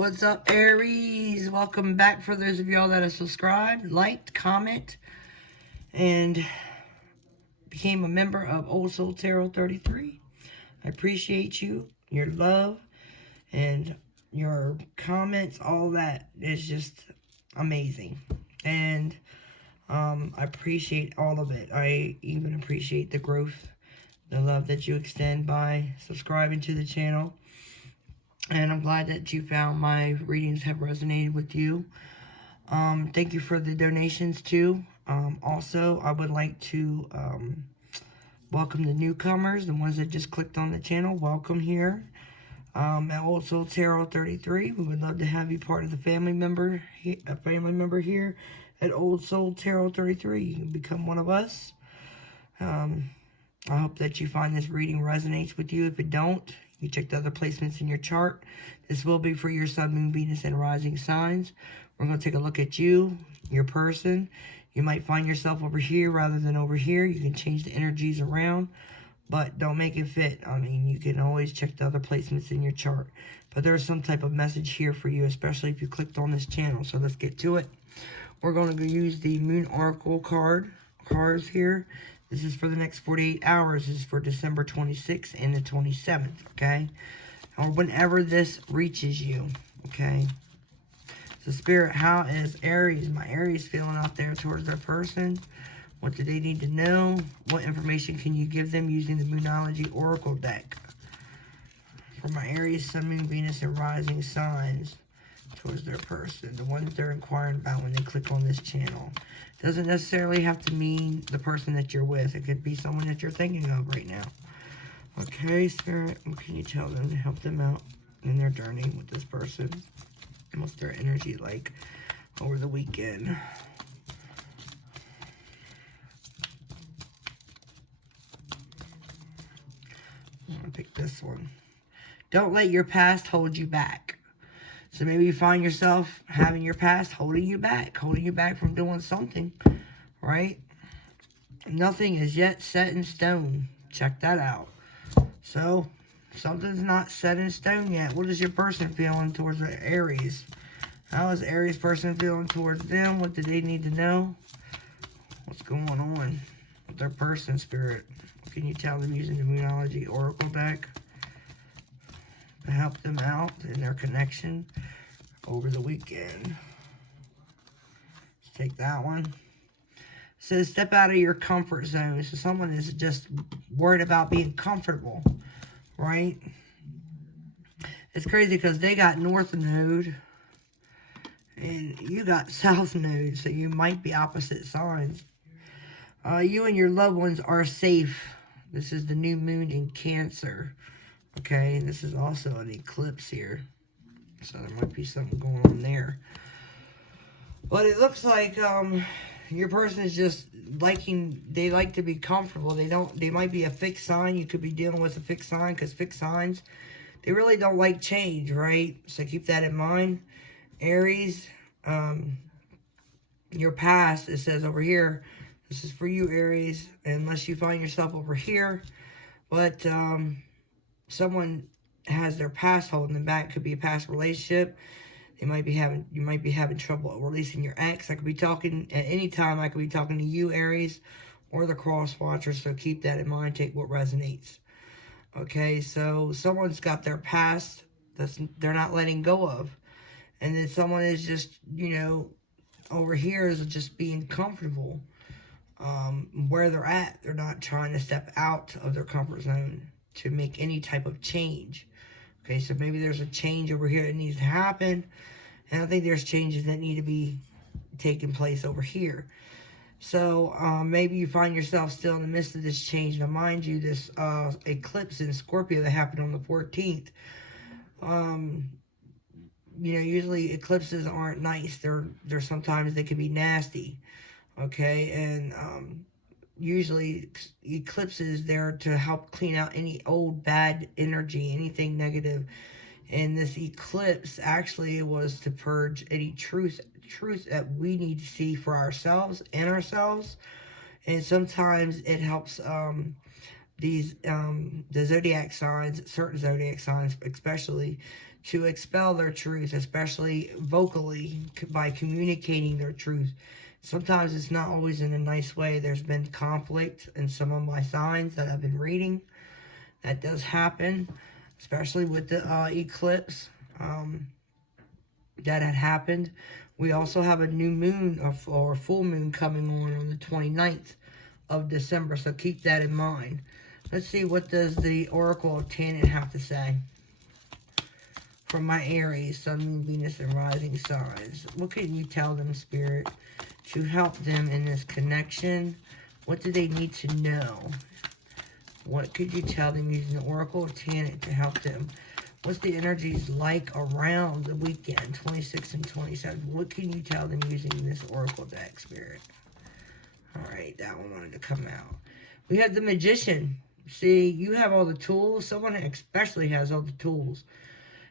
What's up, Aries? Welcome back. For those of y'all that have subscribed, liked, comment, and became a member of Old Soul Tarot 33. I appreciate you, your love, and your comments. All that is just amazing. And I appreciate all of it. I even appreciate the growth, the love that you extend by subscribing to the channel. And I'm glad that you found my readings have resonated with you. Thank you for the donations too. Also, I would like to welcome the newcomers, the ones that just clicked on the channel. Welcome here at Old Soul Tarot 33. We would love to have you part of the family member, here at Old Soul Tarot 33. You can become one of us. I hope that you find this reading resonates with you. If it don't, you check the other placements in your chart. This will be for your Sun, Moon, Venus, and rising signs. We're going to take a look at you, your person. You might find yourself over here rather than over here. You can change the energies around, but don't make it fit. I mean, you can always check the other placements in your chart. But there's some type of message here for you, especially if you clicked on this channel. So let's get to it. We're going to use the Moon Oracle cards here. This is for the next 48 hours. This is for December 26th and the 27th, okay? Or whenever this reaches you, okay? So, Spirit, how is Aries, my Aries, feeling out there towards their person? What do they need to know? What information can you give them using the Moonology Oracle deck? For my Aries, Sun, Moon, Venus, and rising signs towards their person, the ones they're inquiring about when they click on this channel. Doesn't necessarily have to mean the person that you're with. It could be someone that you're thinking of right now. Okay, Spirit, what can you tell them to help them out in their journey with this person? What's their energy like over the weekend? I'm going to pick this one. Don't let your past hold you back. So maybe you find yourself having your past holding you back from doing something, right? Nothing is yet set in stone. Check that out. So, something's not set in stone yet. What is your person feeling towards the Aries? How is Aries person feeling towards them? What do they need to know? What's going on with their person, Spirit? What can you tell them using the Moonology Oracle deck to help them out in their connection over the weekend? Let's take that one. It says step out of your comfort zone. So someone is just worried about being comfortable, right? It's crazy because they got North Node and you got South Node, so you might be opposite signs. You and your loved ones are safe. This is the new moon in Cancer. Okay, and this is also an eclipse here. So there might be something going on there. But it looks like your person is just they like to be comfortable. They might be a fixed sign. You could be dealing with a fixed sign, because fixed signs, they really don't like change, right? So keep that in mind. Aries, your past, it says over here, this is for you, Aries, unless you find yourself over here. But someone has their past holding them back. Could be a past relationship. You might be having trouble releasing your ex. I could be talking at any time. I could be talking to you, Aries, or the cross watcher. So keep that in mind. Take what resonates. Okay, so someone's got their past that they're not letting go of, and then someone is just, over here is just being comfortable where they're at. They're not trying to step out of their comfort zone to make any type of change. Okay, so maybe there's a change over here that needs to happen, and I think there's changes that need to be taking place over here. So maybe you find yourself still in the midst of this change. Now, mind you, this eclipse in Scorpio that happened on the 14th, usually eclipses aren't nice. They're sometimes they can be nasty. Okay, and usually eclipses there to help clean out any old bad energy, anything negative. And this eclipse actually was to purge any truth that we need to see for ourselves and ourselves. And sometimes it helps the zodiac signs, certain zodiac signs especially, to expel their truth, especially vocally, by communicating their truth. Sometimes it's not always in a nice way. There's been conflict in some of my signs that I've been reading. That does happen, especially with the eclipse that had happened. We also have a new moon or full moon coming on the 29th of December, so keep that in mind. Let's see, what does the Oracle of Tanit have to say for my Aries, Sun, Moon, Venus, and Rising signs? What can you tell them, Spirit, to help them in this connection? What do they need to know? What could you tell them using the Oracle of Tanit to help them? What's the energies like around the weekend, 26 and 27? What can you tell them using this Oracle deck, Spirit? All right, that one wanted to come out. We have the Magician. See, you have all the tools. Someone especially has all the tools.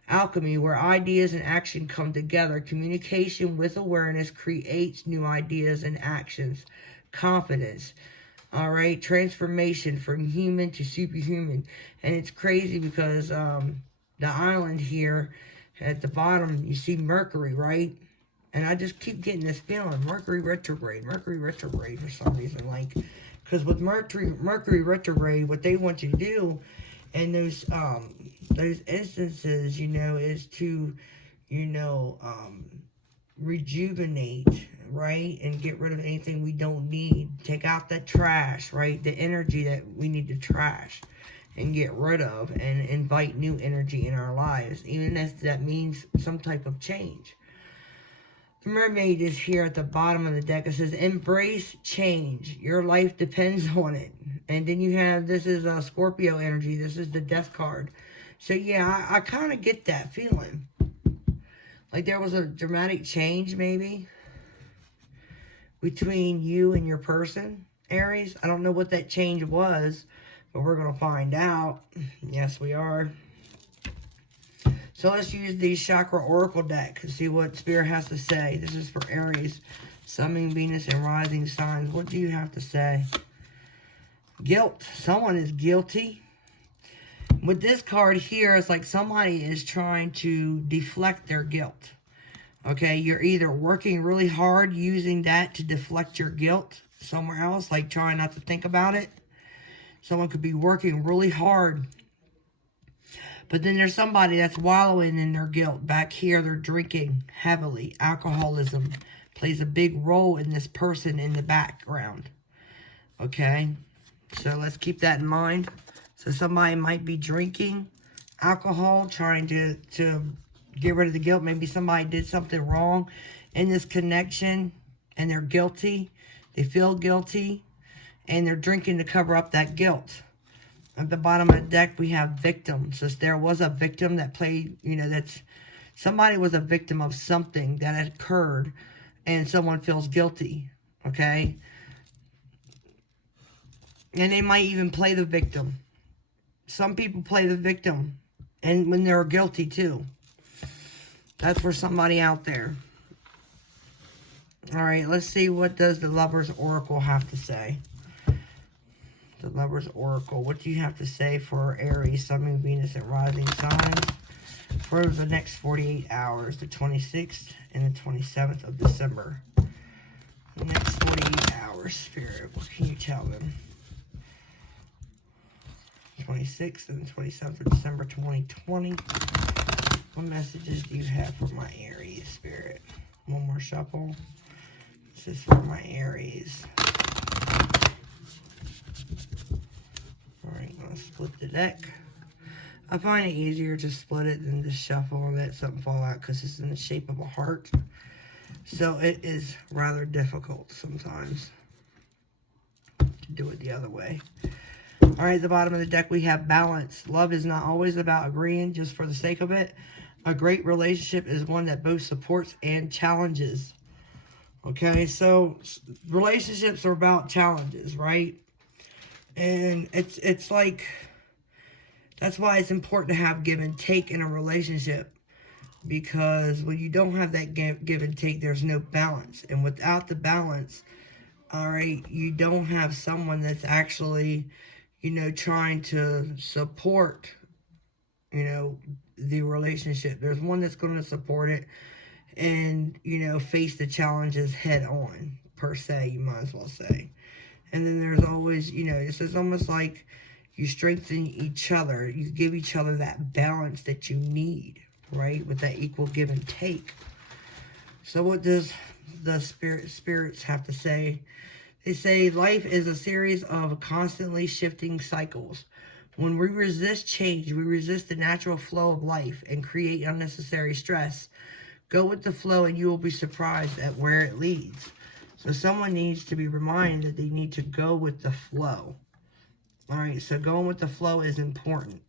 Alchemy, where ideas and action come together. Communication with awareness creates new ideas and actions. Confidence. All right, transformation from human to superhuman. And it's crazy because the island here at the bottom, you see Mercury, right? And I just keep getting this feeling, Mercury retrograde for some reason. Like, because with Mercury retrograde, what they want you to do in those instances, you know, is to, you know, rejuvenate, right? And get rid of anything we don't need. Take out that trash, right? The energy that we need to trash and get rid of, and invite new energy in our lives, even if that means some type of change. The Mermaid is here at the bottom of the deck. It says, embrace change. Your life depends on it. And then you have, this is a Scorpio energy. This is the Death card. So yeah, I kind of get that feeling. Like there was a dramatic change maybe between you and your person, Aries. I don't know what that change was, but we're going to find out. Yes, we are. So let's use the Chakra Oracle deck and see what Spirit has to say. This is for Aries, Sun, Moon, Venus, and Rising signs. What do you have to say? Guilt. Someone is guilty. With this card here, it's like somebody is trying to deflect their guilt. Okay, you're either working really hard using that to deflect your guilt somewhere else, like trying not to think about it. Someone could be working really hard, but then there's somebody that's wallowing in their guilt. Back here, they're drinking heavily. Alcoholism plays a big role in this person in the background. Okay, so let's keep that in mind. So somebody might be drinking alcohol, trying to get rid of the guilt. Maybe somebody did something wrong in this connection, and they're guilty. They feel guilty, and they're drinking to cover up that guilt. At the bottom of the deck, we have victims. So there was a victim that played, you know, somebody was a victim of something that had occurred, and someone feels guilty, okay? And they might even play the victim. Some people play the victim, and when they're guilty too. That's for somebody out there. All right, let's see, what does the Lover's Oracle have to say? The Lover's Oracle. What do you have to say for Aries, Sun, Moon, Venus, and Rising signs for the next 48 hours, the 26th and the 27th of December? The next 48 hours, Spirit. What can you tell them? 26th and 27th of December 2020. What messages do you have for my Aries, Spirit? One more shuffle. This is for my Aries. Alright, I'm going to split the deck. I find it easier to split it than to shuffle and let something fall out because it's in the shape of a heart. So it is rather difficult sometimes to do it the other way. Alright, at the bottom of the deck we have balance. Love is not always about agreeing just for the sake of it. A great relationship is one that both supports and challenges. Okay, so relationships are about challenges, right? And it's like, that's why it's important to have give and take in a relationship. Because when you don't have that give and take, there's no balance. And without the balance, all right, you don't have someone that's actually, you know, trying to support, you know, the relationship. There's one that's going to support it and, you know, face the challenges head on, per se, you might as well say. And then there's always, you know, this is almost like you strengthen each other. You give each other that balance that you need, right? With that equal give and take. So what does the spirits have to say? They say life is a series of constantly shifting cycles. When we resist change, we resist the natural flow of life and create unnecessary stress. Go with the flow and you will be surprised at where it leads. So someone needs to be reminded that they need to go with the flow. All right, so going with the flow is important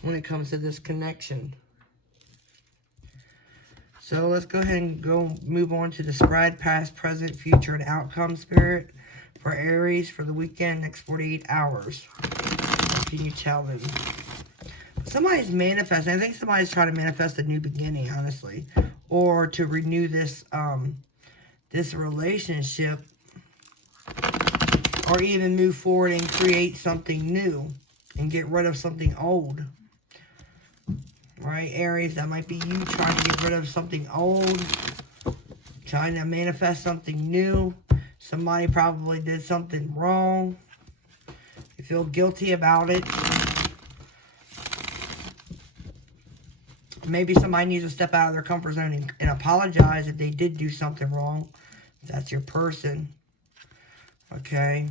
when it comes to this connection. So let's go ahead and move on to the spread, past, present, future, and outcome, Spirit, for Aries for the weekend, next 48 hours. What can you tell them? Somebody's manifesting. I think somebody's trying to manifest a new beginning, honestly. Or to renew this this relationship. Or even move forward and create something new. And get rid of something old. Right, Aries, that might be you trying to get rid of something old. Trying to manifest something new. Somebody probably did something wrong. You feel guilty about it. Maybe somebody needs to step out of their comfort zone and apologize if they did do something wrong. If that's your person. Okay.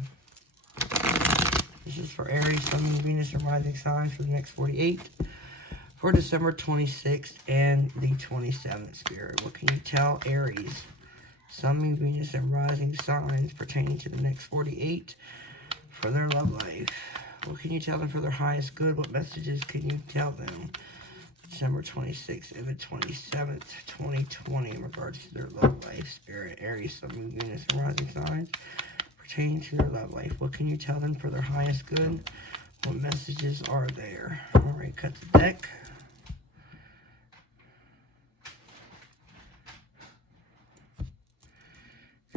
This is for Aries, Sun, Moon, Venus, and rising signs for the next 48. For December 26th and the 27th, Spirit. What can you tell Aries? Sun, Moon, Venus, and rising signs pertaining to the next 48 for their love life. What can you tell them for their highest good? What messages can you tell them? December 26th and the 27th, 2020, in regards to their love life, Spirit, Aries, Sun, Moon, Venus, and rising signs pertaining to their love life. What can you tell them for their highest good? What messages are there? All right, cut the deck.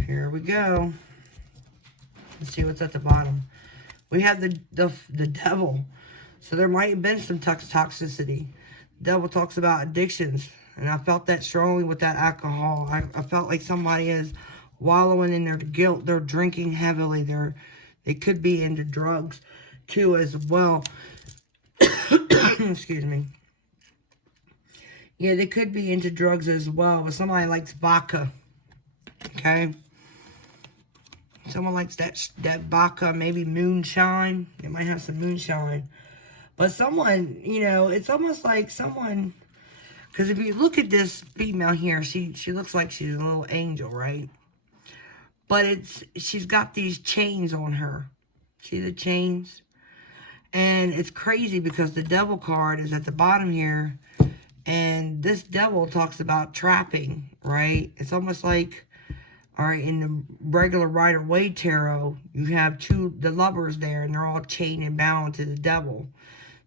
Here we go. Let's see what's at the bottom. We have the devil. So there might have been some toxicity. The devil talks about addictions. And I felt that strongly with that alcohol. I felt like somebody is wallowing in their guilt. They're drinking heavily. They could be into drugs too as well. Excuse me. Yeah, they could be into drugs as well. But somebody likes vodka. Okay. Someone likes that vodka, maybe moonshine. They might have some moonshine. But someone, you know, it's almost like someone... Because if you look at this female here, she looks like she's a little angel, right? But she's got these chains on her. See the chains? And it's crazy because the devil card is at the bottom here. And this devil talks about trapping, right? It's almost like... All right, in the regular Rider-Waite tarot, you have the lovers there, and they're all chained and bound to the devil.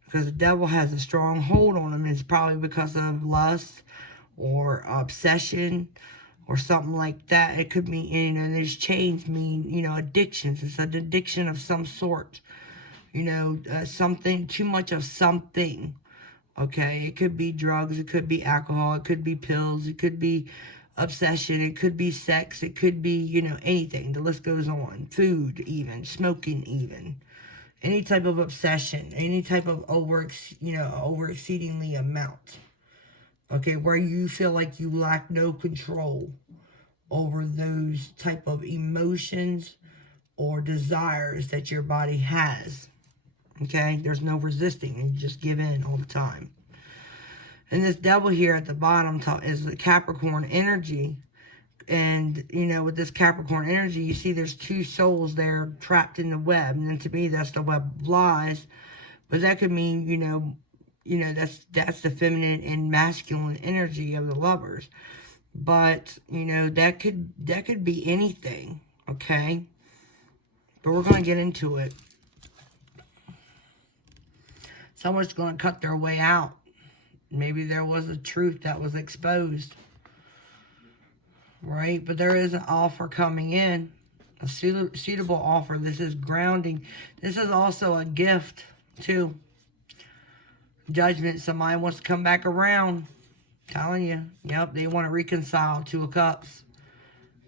Because the devil has a strong hold on them. It's probably because of lust or obsession or something like that. It could mean, you know, these chains mean, you know, addictions. It's an addiction of some sort. You know, something, too much of something. Okay, it could be drugs, it could be alcohol, it could be pills, it could be... obsession, it could be sex, it could be, you know, anything. The list goes on. Food, even. Smoking, even. Any type of obsession. Any type of over-exceedingly amount. Okay, where you feel like you lack no control over those type of emotions or desires that your body has. Okay, there's no resisting, and you just give in all the time. And this devil here at the bottom is the Capricorn energy. And, you know, with this Capricorn energy, you see there's two souls there trapped in the web. And then to me, that's the web of lies. But that could mean, you know, that's the feminine and masculine energy of the lovers. But, you know, that could be anything, okay? But we're going to get into it. Someone's going to cut their way out. Maybe there was a truth that was exposed. Right? But there is an offer coming in. A suitable offer. This is grounding. This is also a gift, too. Judgment, somebody wants to come back around. Telling you. Yep, they want to reconcile. Two of Cups.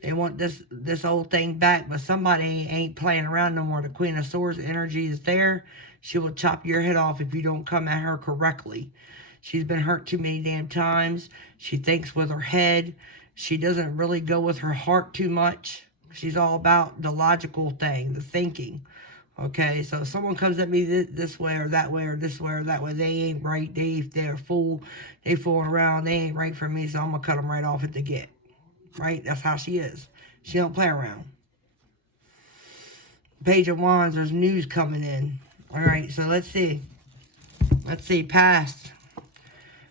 They want this old thing back, but somebody ain't playing around no more. The Queen of Swords energy is there. She will chop your head off if you don't come at her correctly. She's been hurt too many damn times. She thinks with her head. She doesn't really go with her heart too much. She's all about the logical thing, the thinking. Okay, so if someone comes at me this way or that way or this way or that way, they ain't right. They're fool. They fooling around. They ain't right for me, so I'm going to cut them right off at the get. Right? That's how she is. She don't play around. Page of Wands, there's news coming in. Alright, so let's see. Let's see, past.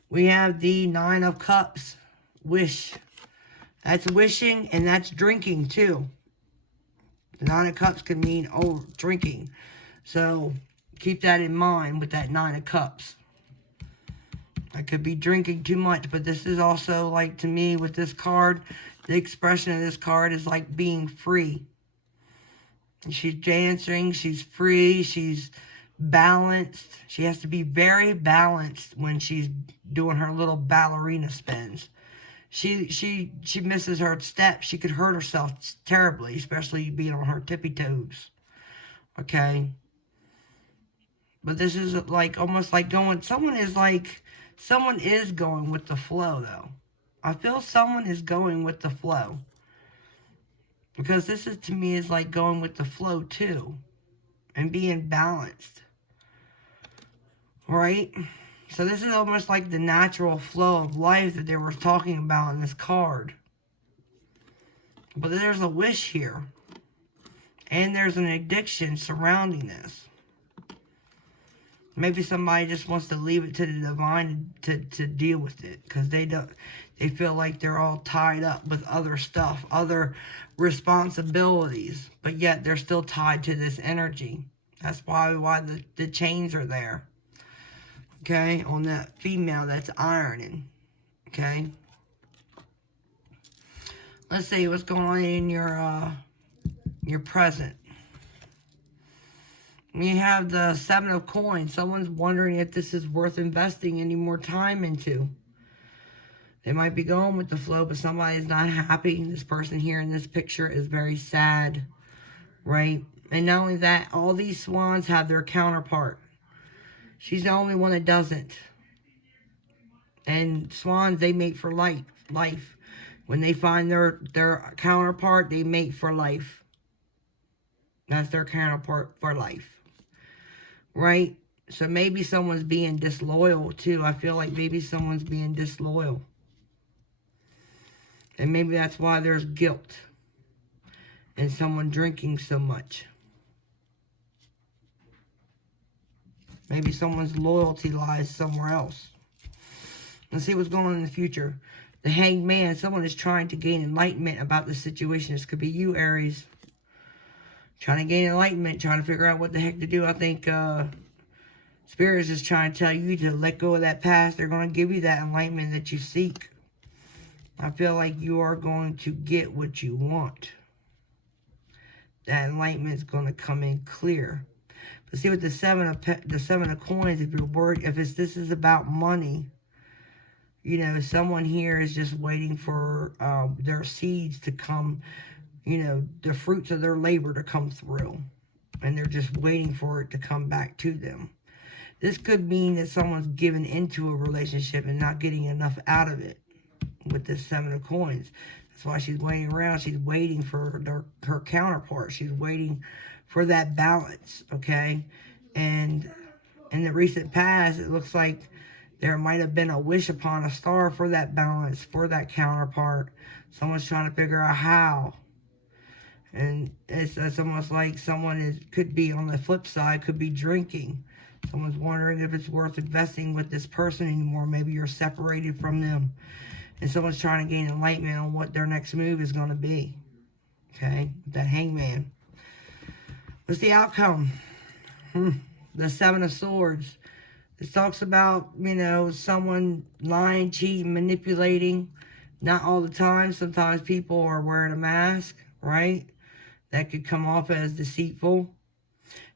We have the Nine of Cups. Wish. That's wishing and that's drinking too. The Nine of Cups can mean drinking. So keep that in mind with that Nine of Cups. I could be drinking too much, but this is also like, to me, with this card, the expression of this card is like being free. She's dancing, she's free, she's balanced. She has to be very balanced when she's doing her little ballerina spins. She misses her step. She could hurt herself terribly, especially being on her tippy toes. Okay? But this is like almost like someone is going with the flow, though. I feel someone is going with the flow. Because this is, to me, is like going with the flow, too. And being balanced. Right? So this is almost like the natural flow of life that they were talking about in this card. But there's a wish here. And there's an addiction surrounding this. Maybe somebody just wants to leave it to the divine to deal with it. Because they feel like they're all tied up with other stuff. Other responsibilities. But yet they're still tied to this energy. That's why the chains are there. Okay, on that female that's ironing. Okay. Let's see what's going on in your present. You have the Seven of Coins. Someone's wondering if this is worth investing any more time into. They might be going with the flow, but somebody's not happy. This person here in this picture is very sad. Right? And not only that, all these swans have their counterpart. She's the only one that doesn't. And swans, they mate for life. When they find their counterpart, they mate for life. That's their counterpart for life. Right? So maybe someone's being disloyal too. I feel like maybe someone's being disloyal. And maybe that's why there's guilt. And someone drinking so much. Maybe someone's loyalty lies somewhere else. Let's see what's going on in the future. The Hanged Man. Someone is trying to gain enlightenment about the situation. This could be you, Aries. Trying to gain enlightenment. Trying to figure out what the heck to do. I think Spirit is just trying to tell you to let go of that past. They're going to give you that enlightenment that you seek. I feel like you are going to get what you want. That enlightenment is going to come in clear. But see, with the seven of coins, if you're worried, this is about money, you know, someone here is just waiting for their seeds to come, you know, the fruits of their labor to come through, and they're just waiting for it to come back to them. This could mean that someone's given into a relationship and not getting enough out of it. With this Seven of Coins, that's why she's waiting around. She's waiting for her counterpart. She's waiting for that balance, okay? And in the recent past, it looks like there might have been a wish upon a star for that balance, for that counterpart. Someone's trying to figure out how. And it's almost like someone could be on the flip side, could be drinking. Someone's wondering if it's worth investing with this person anymore. Maybe you're separated from them. And someone's trying to gain enlightenment on what their next move is going to be. Okay? That Hangman. What's the outcome? The Seven of Swords. This talks about, you know, someone lying, cheating, manipulating. Not all the time. Sometimes people are wearing a mask, right? That could come off as deceitful.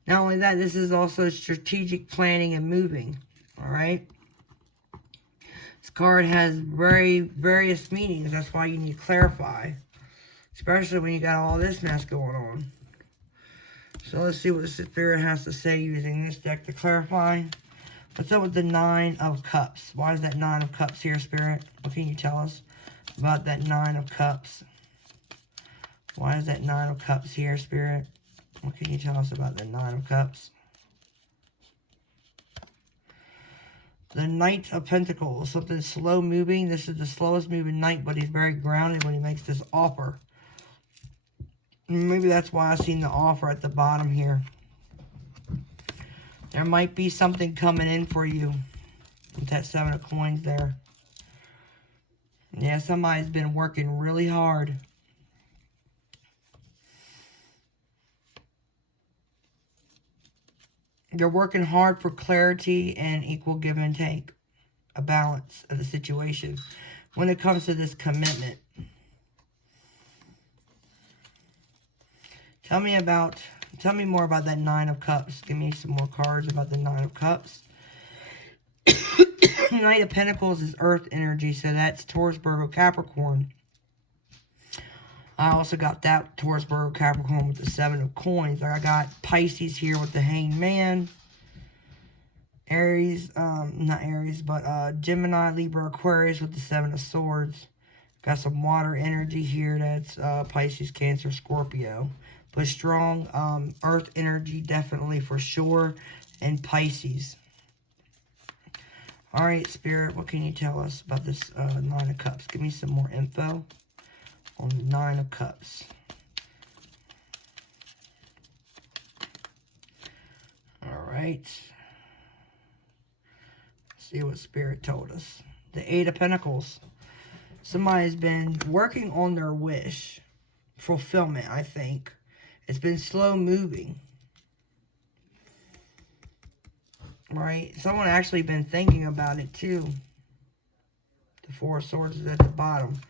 Not only that, this is also strategic planning and moving. All right. This card has various meanings. That's why you need to clarify. Especially when you got all this mess going on. So let's see what the Spirit has to say using this deck to clarify. What's up with the Nine of Cups? Why is that Nine of Cups here, Spirit? What can you tell us about that Nine of Cups? Why is that Nine of Cups here, Spirit? What can you tell us about the Nine of Cups? The Knight of Pentacles, something slow moving. This is the slowest moving knight, but he's very grounded when he makes this offer. Maybe that's why I seen the offer at the bottom here. There might be something coming in for you with that Seven of Coins there. Yeah, somebody's been working really hard. They're working hard for clarity and equal give and take. A balance of the situation when it comes to this commitment. Tell me more about that Nine of Cups. Give me some more cards about the Nine of Cups. Knight of Pentacles is earth energy, so that's Taurus, Virgo, Capricorn. I also got that Taurus, Virgo, Capricorn with the Seven of Coins. I got Pisces here with the Hanged Man. Aries, not Aries, but Gemini, Libra, Aquarius with the Seven of Swords. Got some water energy here. That's Pisces, Cancer, Scorpio. But strong earth energy, definitely for sure. And Pisces. Alright, Spirit, what can you tell us about this Nine of Cups? Give me some more info on the Nine of Cups. Alright. See what Spirit told us. The Eight of Pentacles. Somebody's been working on their wish. Fulfillment, I think. It's been slow moving. Right? Someone actually been thinking about it too. The Four of Swords is at the bottom.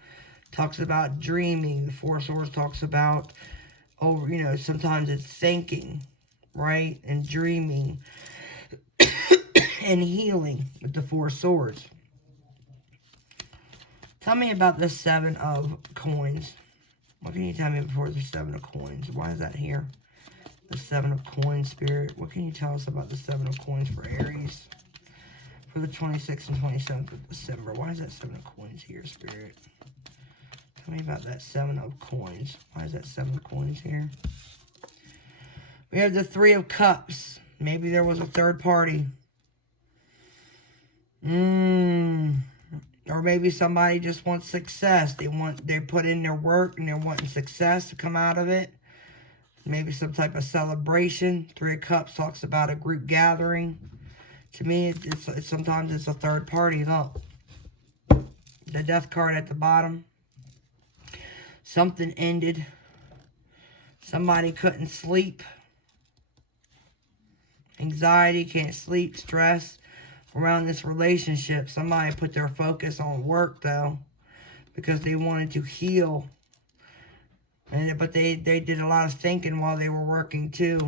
Talks about dreaming. The Four of Swords talks about, sometimes it's thinking. Right? And dreaming. And healing with the Four of Swords. Tell me about the Seven of Coins. What can you tell me before the Seven of Coins? Why is that here? The Seven of Coins, Spirit. What can you tell us about the Seven of Coins for Aries? For the 26th and 27th of December. Why is that Seven of Coins here, Spirit? Tell me about that Seven of Coins. Why is that Seven of Coins here? We have the Three of Cups. Maybe there was a third party. Or maybe somebody just wants success. They put in their work and they're wanting success to come out of it. Maybe some type of celebration. Three of Cups talks about a group gathering. To me, it's sometimes it's a third party. Look, the Death card at the bottom. Something ended. Somebody couldn't sleep. Anxiety, can't sleep, stress around this relationship. Somebody put their focus on work, though, because they wanted to heal. But they did a lot of thinking while they were working, too.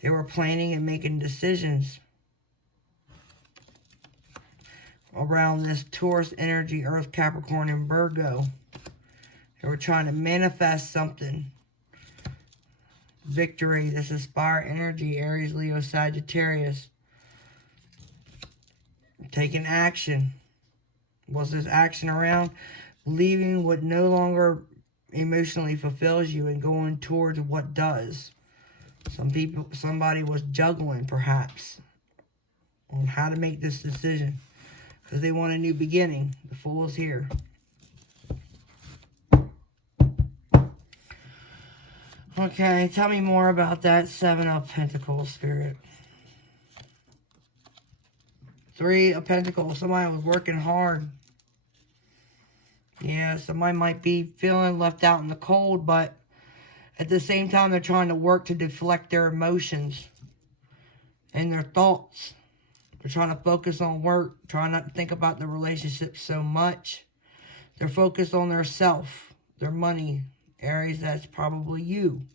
They were planning and making decisions around this Taurus energy, Earth, Capricorn, and Virgo. They were trying to manifest something. Victory. This is fire energy, Aries, Leo, Sagittarius. Taking action. What's this action around? Leaving what no longer emotionally fulfills you and going towards what does. Somebody was juggling, perhaps, on how to make this decision. Because they want a new beginning. The Fool is here. Okay, tell me more about that Seven of Pentacles, Spirit. Three of Pentacles. Somebody was working hard. Yeah, somebody might be feeling left out in the cold, but at the same time, they're trying to work to deflect their emotions and their thoughts. They're trying to focus on work, trying not to think about the relationship so much. They're focused on their self, their money. Aries, that's probably you.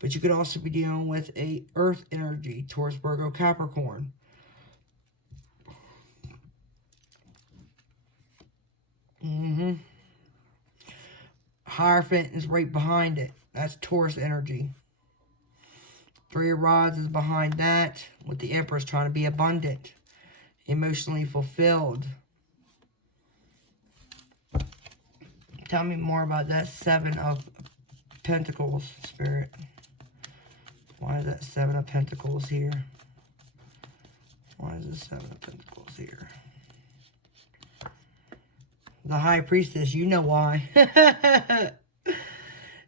But you could also be dealing with a earth energy towards Virgo, Capricorn. Hierophant is right behind it. That's Taurus energy. Three of Rods is behind that, with the Empress trying to be abundant, emotionally fulfilled. Tell me more about that Seven of Pentacles, Spirit. Why is that Seven of Pentacles here? Why is the Seven of Pentacles here? The High Priestess, you know why.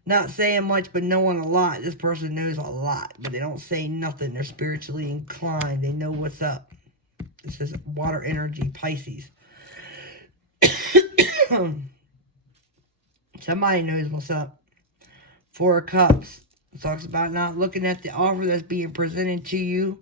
Not saying much, but knowing a lot. This person knows a lot, but they don't say nothing. They're spiritually inclined. They know what's up. This is water energy, Pisces. Somebody knows what's up. Four of Cups. It talks about not looking at the offer that's being presented to you.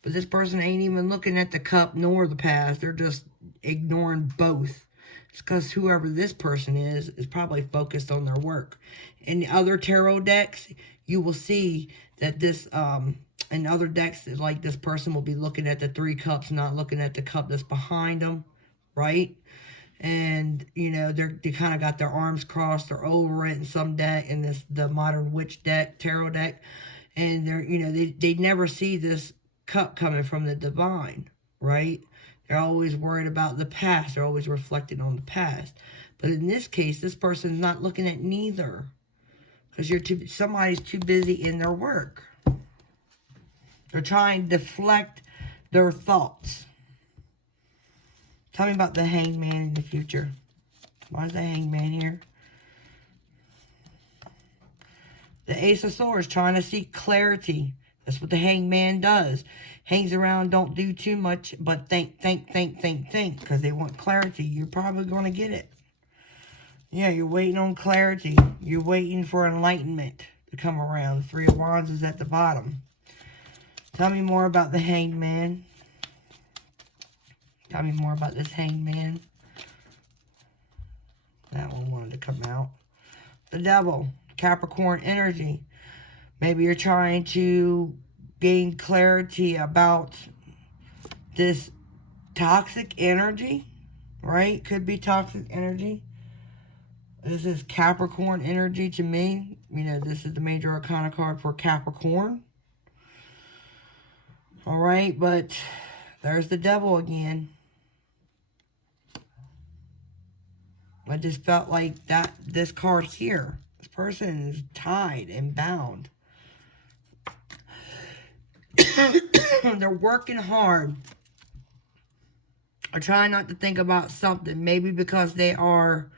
But this person ain't even looking at the cup nor the past. They're just ignoring both. It's because whoever this person is probably focused on their work. In the other tarot decks, you will see that this, in other decks, like this person will be looking at the Three Cups, not looking at the cup that's behind them, right? And, you know, they kind of got their arms crossed. They're over it in some deck, in the Modern Witch deck, tarot deck. And they're, you know, they never see this cup coming from the divine, right? They're always worried about the past. They're always reflecting on the past. But in this case, this person's not looking at neither. Because somebody's too busy in their work. They're trying to deflect their thoughts. Tell me about the Hanged Man in the future. Why is the Hanged Man here? The Ace of Swords, trying to seek clarity. That's what the Hanged Man does. Hangs around, don't do too much, but think. Because they want clarity. You're probably going to get it. Yeah, you're waiting on clarity. You're waiting for enlightenment to come around. The Three of Wands is at the bottom. Tell me more about the Hanged Man. Tell me more about this Hanged Man. That one wanted to come out. The Devil, Capricorn energy. Maybe you're trying to gain clarity about this toxic energy, right? Could be toxic energy. This is Capricorn energy to me. You know, this is the major arcana card for Capricorn. All right, but there's the Devil again. I just felt like this card's here. This person is tied and bound. They're working hard. They're trying not to think about something. Maybe because they are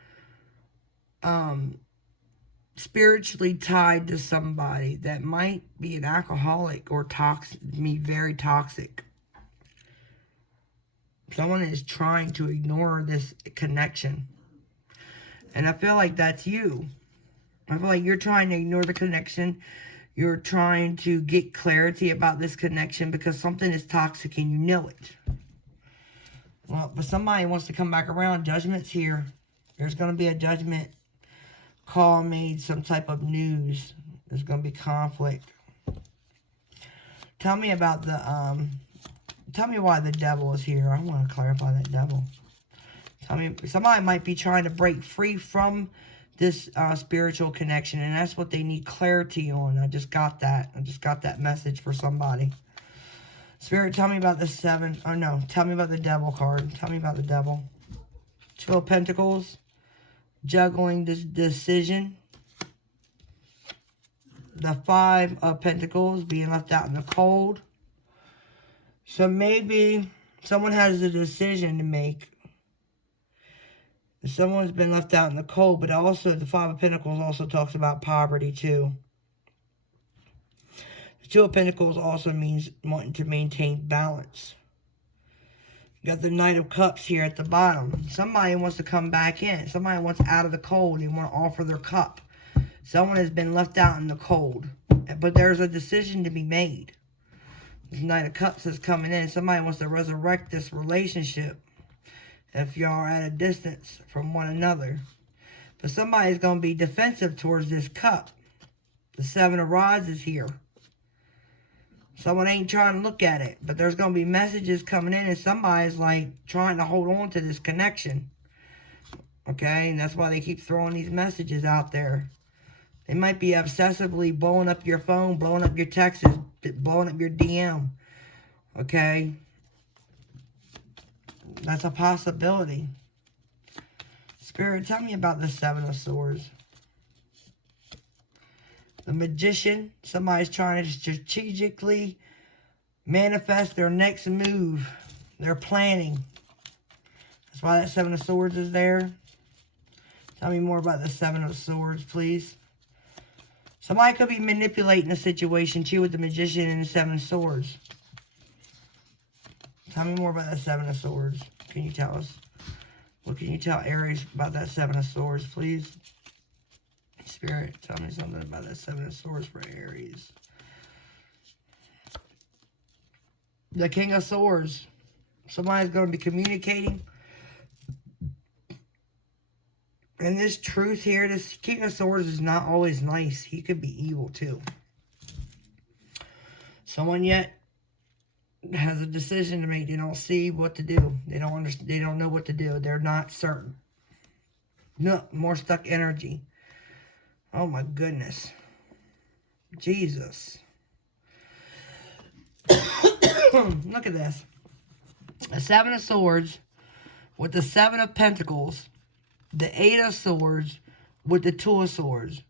spiritually tied to somebody that might be an alcoholic or very toxic. Someone is trying to ignore this connection. And I feel like that's you. I feel like you're trying to ignore the connection. You're trying to get clarity about this connection because something is toxic and you know it. Well, but somebody wants to come back around. Judgment's here. There's going to be a judgment call made, some type of news. There's going to be conflict. Tell me about the, tell me why the Devil is here. I want to clarify that Devil. Tell me, somebody might be trying to break free from this spiritual connection, and that's what they need clarity on. I just got that. I just got that message for somebody. Spirit, tell me about the Seven. Oh, no. Tell me about the Devil card. Tell me about the Devil. Two of Pentacles. Juggling this decision. The Five of Pentacles. Being left out in the cold. So maybe someone has a decision to make. Someone's been left out in the cold, but also the Five of Pentacles also talks about poverty too. The Two of Pentacles also means wanting to maintain balance. You got the Knight of Cups here at the bottom. Somebody wants to come back in. Somebody wants out of the cold. They want to offer their cup. Someone has been left out in the cold, but there's a decision to be made. This Knight of Cups is coming in. Somebody wants to resurrect this relationship. If y'all are at a distance from one another. But somebody's going to be defensive towards this cup. The Seven of Rods is here. Someone ain't trying to look at it. But there's going to be messages coming in. And somebody's like trying to hold on to this connection. Okay? And that's why they keep throwing these messages out there. They might be obsessively blowing up your phone, blowing up your texts, blowing up your DM. Okay? That's a possibility. Spirit, tell me about the Seven of Swords. The Magician. Somebody's trying to strategically manifest their next move. They're planning. That's why that Seven of Swords is there. Tell me more about the Seven of Swords, please. Somebody could be manipulating the situation, too, with the Magician and the Seven of Swords. Tell me more about that Seven of Swords. Can you tell us? What can you tell Aries about that Seven of Swords, please? Spirit, tell me something about that Seven of Swords for Aries. The King of Swords. Somebody's going to be communicating. And this truth here, this King of Swords is not always nice. He could be evil too. Someone yet has a decision to make. They don't see what to do. They don't understand. They don't know what to do. They're not certain. No, more stuck energy. Oh my goodness. Jesus. Look at this. A Seven of Swords with the Seven of Pentacles. The Eight of Swords with the Two of Swords.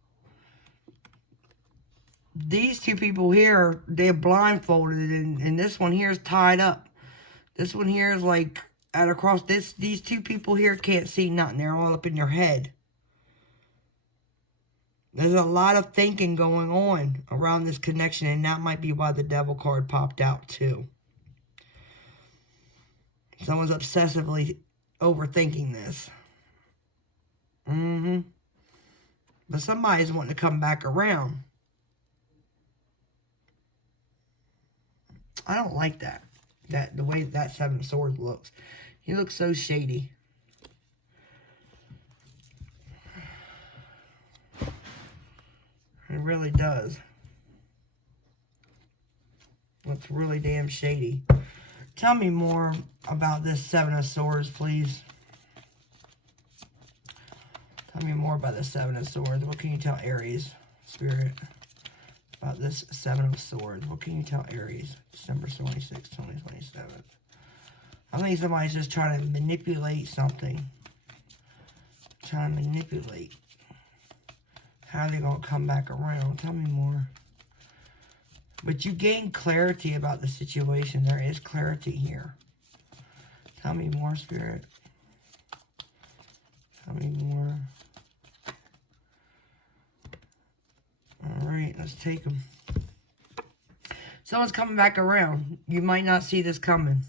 These two people here, they're blindfolded, and this one here is tied up. This one here is like at across this. These two people here can't see nothing. They're all up in your head. There's a lot of thinking going on around this connection, and that might be why the Devil card popped out too. Someone's obsessively overthinking this. But somebody's wanting to come back around. I don't like that. The way that Seven of Swords looks. He looks so shady. It really does. Looks really damn shady. Tell me more about this Seven of Swords, please. Tell me more about the Seven of Swords. What can you tell Aries, Spirit, about this Seven of Swords? What can you tell Aries, December 26, 2027? I think somebody's just trying to manipulate something. Trying to manipulate. How are they going to come back around? Tell me more. But you gain clarity about the situation. There is clarity here. Tell me more, Spirit. Tell me more. Alright, let's take them. Someone's coming back around. You might not see this coming.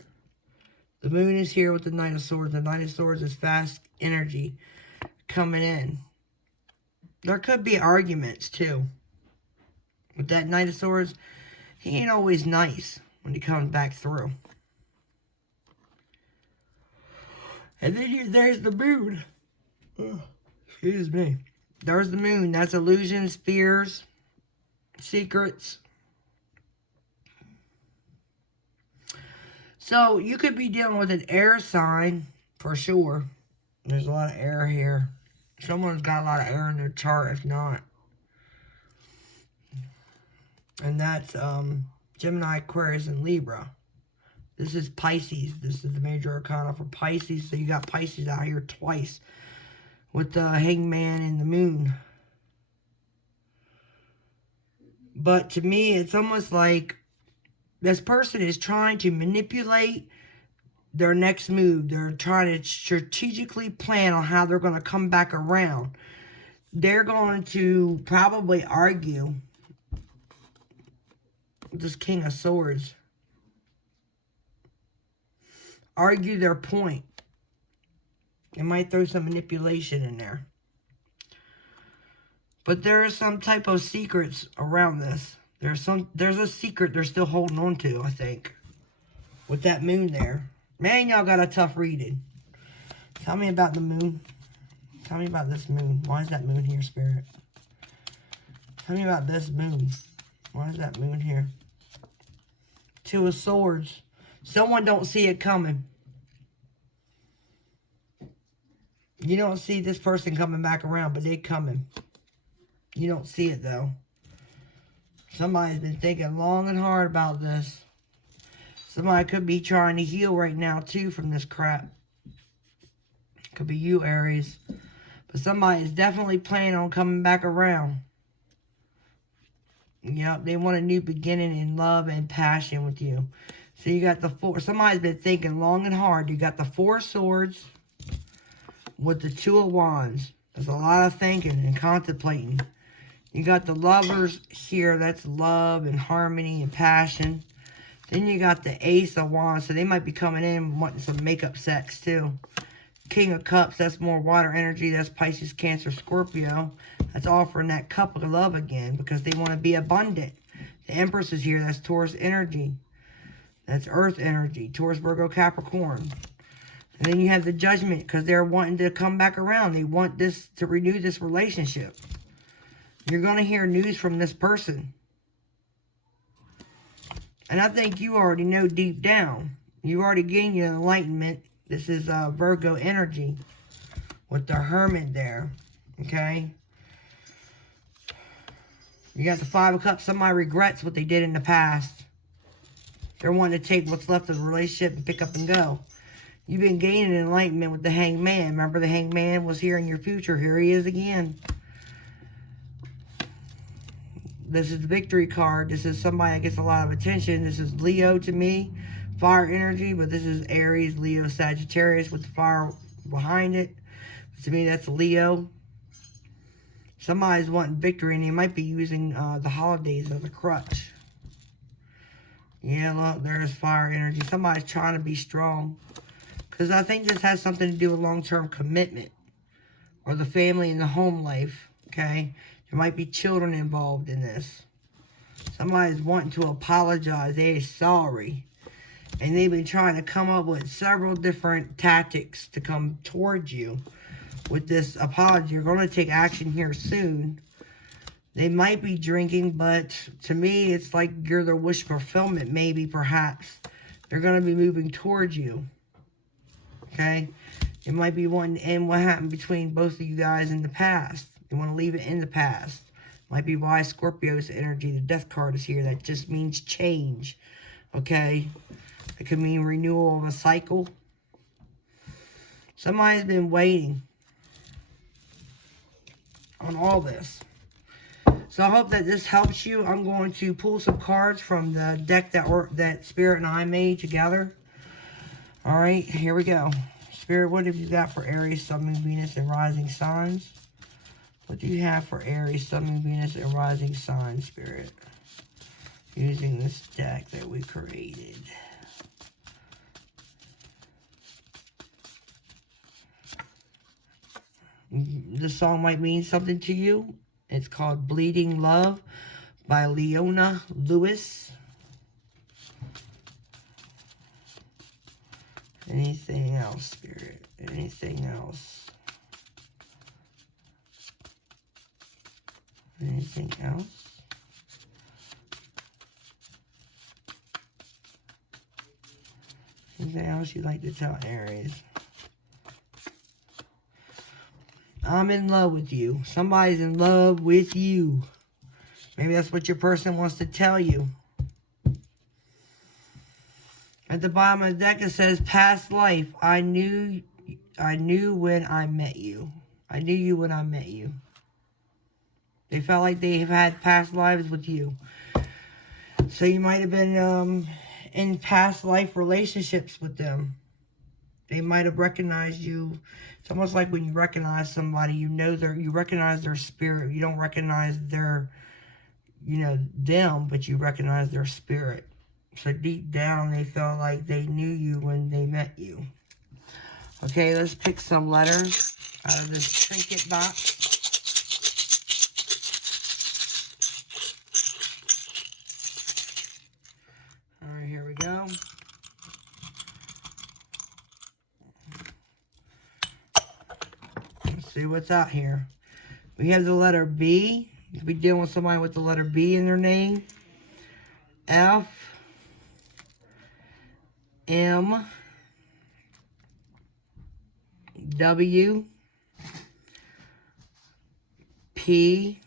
The moon is here with the Knight of Swords. The Knight of Swords is fast energy coming in. There could be arguments, too. With that Knight of Swords, he ain't always nice when he comes back through. And then there's the moon. Oh, excuse me. There's the moon. That's illusions, fears, secrets. So, you could be dealing with an air sign, for sure. There's a lot of air here. Someone's got a lot of air in their chart, if not. And that's Gemini, Aquarius, and Libra. This is Pisces. This is the major arcana for Pisces. So, you got Pisces out here twice. With the Hangman and the moon. But to me, it's almost like this person is trying to manipulate their next move. They're trying to strategically plan on how they're going to come back around. They're going to probably argue with this King of Swords. Argue their point. They might throw some manipulation in there. But there is some type of secrets around this. There's a secret they're still holding on to, I think. With that moon there. Man, y'all got a tough reading. Tell me about the moon. Tell me about this moon. Why is that moon here, Spirit? Tell me about this moon. Why is that moon here? Two of Swords. Someone don't see it coming. You don't see this person coming back around, but they're coming. You don't see it, though. Somebody's been thinking long and hard about this. Somebody could be trying to heal right now, too, from this crap. Could be you, Aries. But somebody is definitely planning on coming back around. Yep, they want a new beginning in love and passion with you. So you got the four. Somebody's been thinking long and hard. You got the Four of Swords with the Two of Wands. There's a lot of thinking and contemplating. You got the Lovers here. That's love and harmony and passion. Then you got the Ace of Wands. So they might be coming in wanting some makeup sex too. King of Cups. That's more water energy. That's Pisces, Cancer, Scorpio. That's offering that cup of love again because they want to be abundant. The Empress is here. That's Taurus energy. That's Earth energy. Taurus, Virgo, Capricorn. And then you have the Judgment because they're wanting to come back around. They want this to renew this relationship. You're going to hear news from this person. And I think you already know deep down. You already gained your enlightenment. This is Virgo energy with the Hermit there. Okay? You got the Five of Cups. Somebody regrets what they did in the past. They're wanting to take what's left of the relationship and pick up and go. You've been gaining enlightenment with the Hanged Man. Remember the Hanged Man was here in your future. Here he is again. This is the Victory card. This is somebody that gets a lot of attention. This is Leo to me. Fire energy. But this is Aries, Leo, Sagittarius with the fire behind it. To me, that's Leo. Somebody's wanting victory and they might be using the holidays as a crutch. Yeah, look, there's fire energy. Somebody's trying to be strong. Because I think this has something to do with long-term commitment. Or the family and the home life. Okay? There might be children involved in this. Somebody's wanting to apologize. They're sorry. And they've been trying to come up with several different tactics to come towards you with this apology. You're going to take action here soon. They might be drinking, but to me, it's like you're their wish fulfillment, maybe, perhaps. They're going to be moving towards you. Okay? It might be wanting to end what happened between both of you guys in the past. They want to leave it in the past. Might be why Scorpio's energy, the Death card is here. That just means change. Okay? It could mean renewal of a cycle. Somebody's been waiting on all this. So I hope that this helps you. I'm going to pull some cards from the deck that Spirit and I made together. All right, here we go. Spirit, what have you got for Aries, Sun, Moon, Venus, and rising signs? What do you have for Aries, Sun, Moon, Venus, and rising signs, Spirit? Using this deck that we created. This song might mean something to you. It's called Bleeding Love by Leona Lewis. Anything else, Spirit? Anything else? Anything else? Anything else you'd like to tell Aries? I'm in love with you. Somebody's in love with you. Maybe that's what your person wants to tell you. At the bottom of the deck it says, past life. I knew when I met you. I knew you when I met you. They felt like they have had past lives with you. So you might have been in past life relationships with them. They might have recognized you. It's almost like when you recognize somebody, you recognize their spirit. You don't recognize their, them, but you recognize their spirit. So deep down, they felt like they knew you when they met you. Okay, let's pick some letters out of this trinket box. All right, here we go. Let's see what's out here. We have the letter B. You could be dealing with somebody with the letter B in their name. F. M. W. P,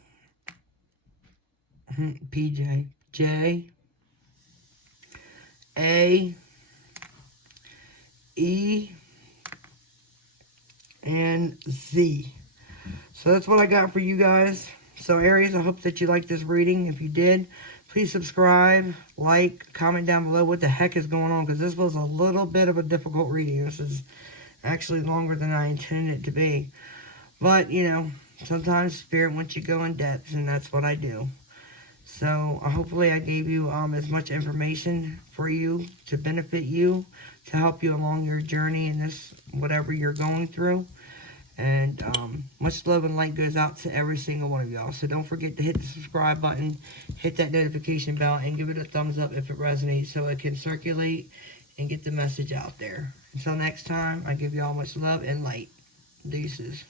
PJ, J, A, E, and Z. So that's what I got for you guys. So Aries, I hope that you liked this reading. If you did, please subscribe, like, comment down below what the heck is going on, because this was a little bit of a difficult reading. This is actually longer than I intended it to be. But, you know, sometimes Spirit wants you to go in depth, and that's what I do. So hopefully I gave you as much information for you to benefit you, to help you along your journey in this, whatever you're going through. And much love and light goes out to every single one of y'all. So don't forget to hit the subscribe button, hit that notification bell, and give it a thumbs up if it resonates so it can circulate and get the message out there. Until next time, I give y'all much love and light. Deuces.